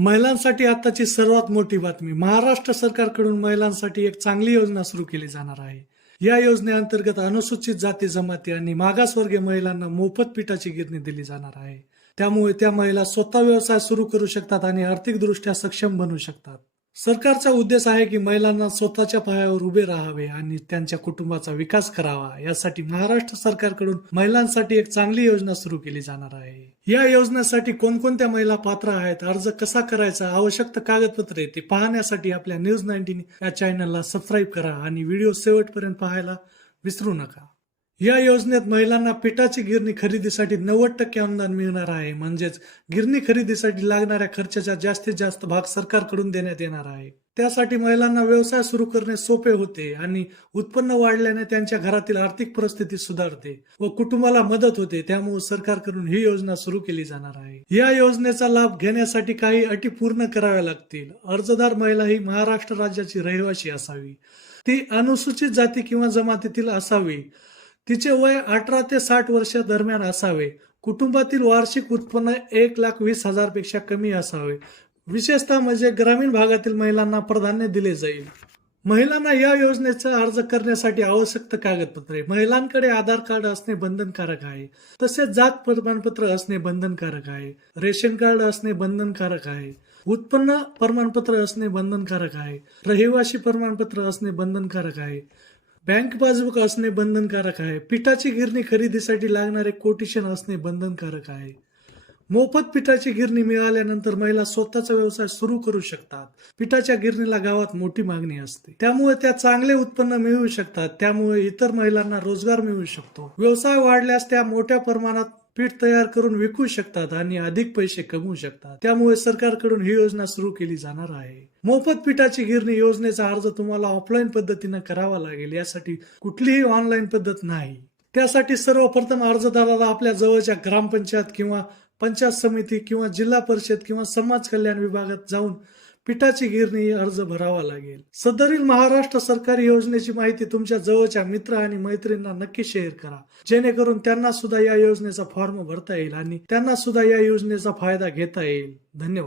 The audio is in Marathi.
महिलांसाठी आताची सर्वात मोठी बातमी. महाराष्ट्र सरकारकडून महिलांसाठी एक चांगली योजना सुरू केली जाणार आहे. या योजनेअंतर्गत अनुसूचित जाती जमाती आणि मागासवर्गीय महिलांना मोफत पिठाची गिरणी दिली जाणार आहे. त्यामुळे त्या महिला स्वतः व्यवसाय सुरू करू शकतात आणि आर्थिकदृष्ट्या सक्षम बनू शकतात. सरकारचा उद्देश आहे की महिलांना स्वतःच्या पायावर उभे राहावे आणि त्यांच्या कुटुंबाचा विकास करावा. यासाठी महाराष्ट्र सरकारकडून महिलांसाठी एक चांगली योजना सुरू केली जाणार आहे. या योजनेसाठी कोणकोणत्या महिला पात्र आहेत? अर्ज कसा करायचा? आवश्यक कागदपत्रे ते पाहण्यासाठी आपल्या न्यूज नाईन्टीन या चॅनलला सबस्क्राईब करा आणि व्हिडिओ शेवटपर्यंत पाहायला विसरू नका. या योजनेत महिलांना पिठाची गिरणी खरेदीसाठी नव्वद टक्के अनुदान मिळणार आहे. म्हणजेच गिरणी खरेदीसाठी लागणाऱ्या खर्चाचा जास्तीत जास्त भाग सरकारकडून देण्यात येणार आहे. त्यासाठी महिलांना व्यवसाय सुरू करणे सोपे होते आणि उत्पन्न वाढल्याने त्यांच्या घरातील आर्थिक परिस्थिती सुधारते व कुटुंबाला मदत होते. त्यामुळे सरकारकडून ही योजना सुरू केली जाणार आहे. या योजनेचा लाभ घेण्यासाठी काही अटी पूर्ण कराव्या लागतील. अर्जदार महिला ही महाराष्ट्र राज्याची रहिवासी असावी. ती अनुसूचित जाती किंवा जमातीतील असावी. तिचे वय अठरा ते साठ वर्ष दरम्यान असावे. कुटुंबातील वार्षिक उत्पन्न एक लाख वीस हजारपेक्षा कमी असावे. विशेषतः म्हणजे ग्रामीण भागातील महिलांना प्राधान्य दिले जाईल. महिलांना या योजनेचा अर्ज करण्यासाठी आवश्यक कागदपत्रे महिलांकडे आधार कार्ड असणे बंधनकारक आहे तसेच जात प्रमाणपत्र असणे बंधनकारक आहे रेशन कार्ड असणे बंधनकारक आहे उत्पन्न प्रमाणपत्र असणे बंधनकारक आहे रहिवासी प्रमाणपत्र असणे बंधनकारक आहे बँक पासबुक असणे बंधनकारक आहे पिठाची गिरणी खरेदीसाठी लागणारे कोटेशन असणे बंधनकारक आहे. मोफत पिठाची गिरणी मिळाल्यानंतर महिला स्वतःचा व्यवसाय सुरू करू शकतात. पिठाच्या गिरणीला गावात मोठी मागणी असते. त्यामुळे त्या चांगले उत्पन्न मिळवू शकतात. त्यामुळे इतर महिलांना रोजगार मिळू शकतो. व्यवसाय वाढल्यास त्या मोठ्या प्रमाणात पीठ तयार करून विकू शकतात आणि अधिक पैसे कमवू शकतात. त्यामुळे सरकारकडून ही योजना सुरू केली जाणार आहे. मोफत पिठाची गिरणी योजनेचा अर्ज तुम्हाला ऑफलाईन पद्धतीने करावा लागेल. यासाठी कुठलीही ऑनलाईन पद्धत नाही. त्यासाठी सर्वप्रथम अर्जदाराला आपल्या जवळच्या ग्रामपंचायत किंवा पंचायत समिती किंवा जिल्हा परिषद किंवा समाज कल्याण विभागात जाऊन पिठाची गिरणी अर्ज भरावा लागेल. सदरील महाराष्ट्र सरकारी योजनेची माहिती तुमच्या जवळच्या मित्र आणि मैत्रिणींना नक्की शेअर करा. जेणेकरून त्यांना सुद्धा या योजनेचा फॉर्म भरता येईल आणि त्यांना सुद्धा या योजनेचा फायदा घेता येईल. धन्यवाद.